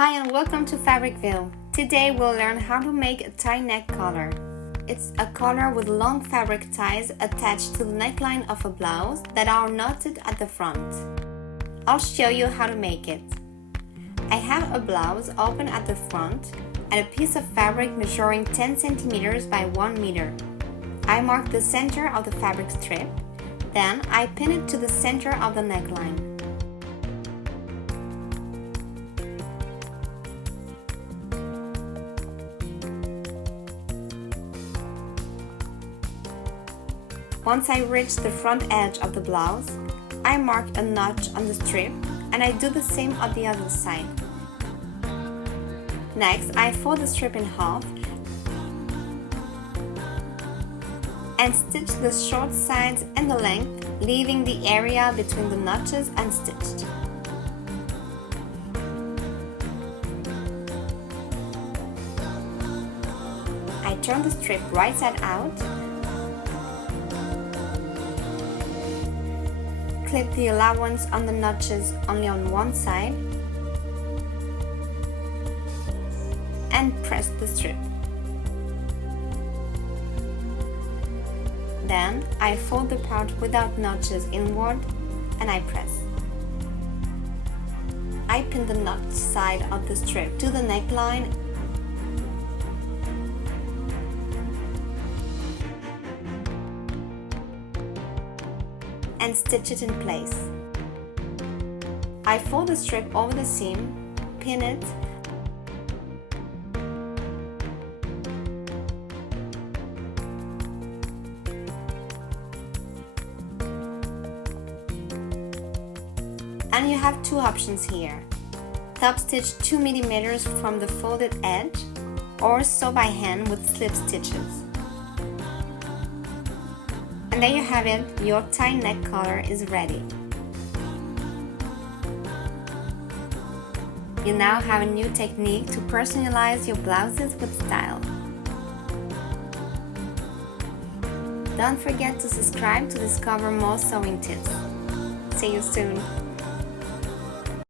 Hi and welcome to Fabricville. Today we'll learn how to make a tie neck collar. It's a collar with long fabric ties attached to the neckline of a blouse that are knotted at the front. I'll show you how to make it. I have a blouse open at the front and a piece of fabric measuring 10 centimeters by 1 meter. I mark the center of the fabric strip, then I pin it to the center of the neckline. Once I reach the front edge of the blouse, I mark a notch on the strip and I do the same on the other side. Next, I fold the strip in half and stitch the short sides and the length, leaving the area between the notches unstitched. I turn the strip right side out, clip the allowance on the notches only on one side, and press the strip. Then I fold the part without notches inward and I press. I pin the notch side of the strip to the neckline and stitch it in place. I fold the strip over the seam, pin it, and you have two options here. Top stitch 2 mm from the folded edge or sew by hand with slip stitches. And there you have it, your tie neck collar is ready. You now have a new technique to personalize your blouses with style. Don't forget to subscribe to discover more sewing tips. See you soon!